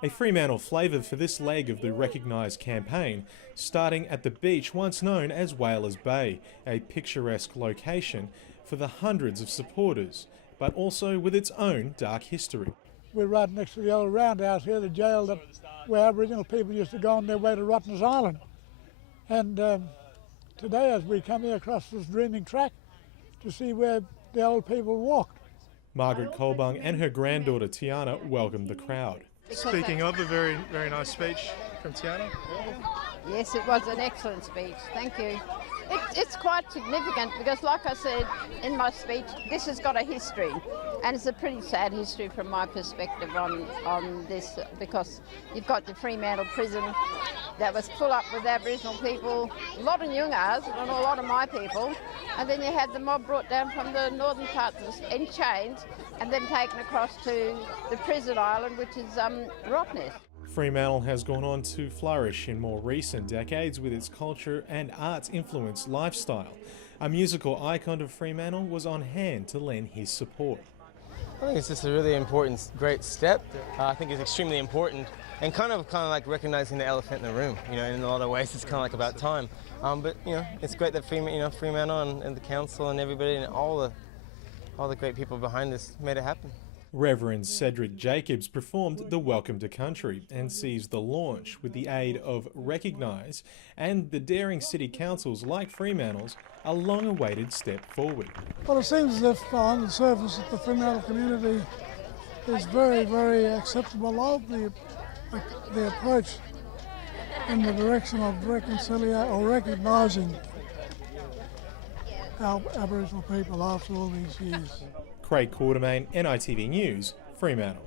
A Fremantle flavour for this leg of the Recognise campaign, starting at the beach once known as Whalers Bay, a picturesque location for the hundreds of supporters, but also with its own dark history. We're right next to the old roundhouse here, the jail where Aboriginal people used to go on their way to Rottnest Island. And today, as we come here across this dreaming track to see where the old people walked. Margaret Colbung and her granddaughter Tiana welcomed the crowd. Speaking of, a very, very nice speech from Tiana. Yes, it was an excellent speech. Thank you. It's quite significant because, like I said in my speech, this has got a history, and it's a pretty sad history from my perspective on this, because you've got the Fremantle prison that was full up with Aboriginal people, a lot of Nyungas and a lot of my people, and then you had the mob brought down from the northern parts in chains and then taken across to the prison island, which is Rottnest. Fremantle has gone on to flourish in more recent decades with its culture and arts-influenced lifestyle. A musical icon of Fremantle was on hand to lend his support. I think it's just a really important, great step. I think it's extremely important and kind of like recognizing the elephant in the room. You know, in a lot of ways, it's kind of like about time. But you know, it's great that Fremantle and the council and everybody and all the great people behind this made it happen. Reverend Cedric Jacobs performed the Welcome to Country and sees the launch with the aid of Recognise and the daring city councils like Fremantle's a long-awaited step forward. Well, it seems as if on the surface the Fremantle community is very, very acceptable of the approach in the direction of reconciliation or recognising our Aboriginal people after all these years. Quartermaine, NITV News, Fremantle.